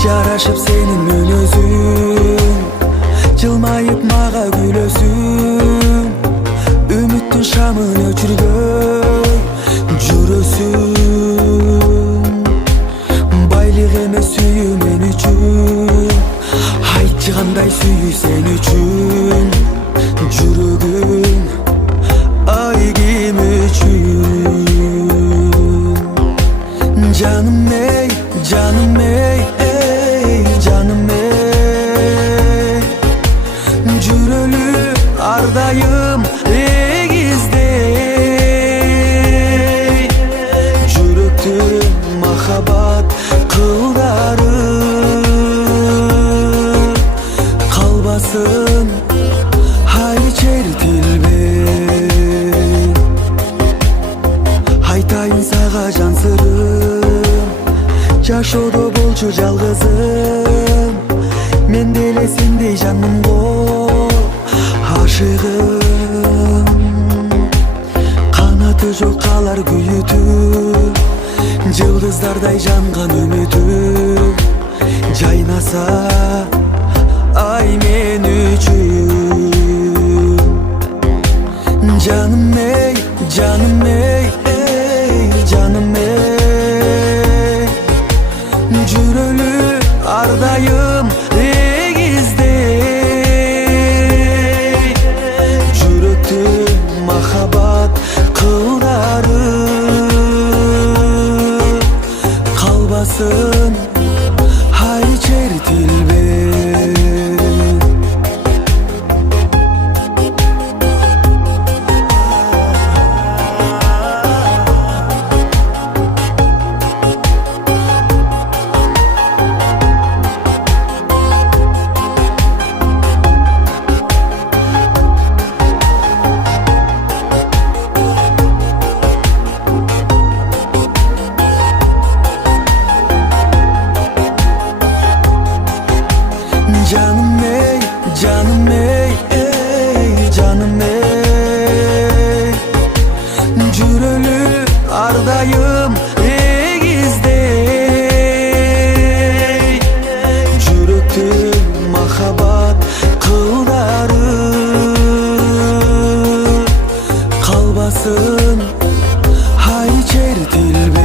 Жарашып сенин мүнөзүң, жылмайып мага күлөсүң, үмүттүн шамын өчүргөй жүрөсүң. Байлык эмес сүйүү мен үчүн, айтчы кандай сүйүү сен үчүн, жүрөгүм ай ким үчүн. Жаным эй, жаным эй, жаным эй, жүрөлү ар дайым эгиздей, жүрөктүн махабат кылдары калбасын ай чертилбей. Айтайын сага жан сырым, жашоодо болчу жалгызым, мен деле сендей жанмын го ашыгым. Канаты жок калар күйүтүп, жылдыздардай жанган үмүтүм, жайнаса ай мен үчүн. Жаным эй, жаным эй, жаным эй, жүрөлү ар дайым эгиздей, жүрөктүн махабат кылдары калбасын ай чертилбей. Canım ey, canım ey, canım ey, жүрөлү ар дайым эгиздей, жүрөктүн махабат кылдары калбасын ай чертилбей.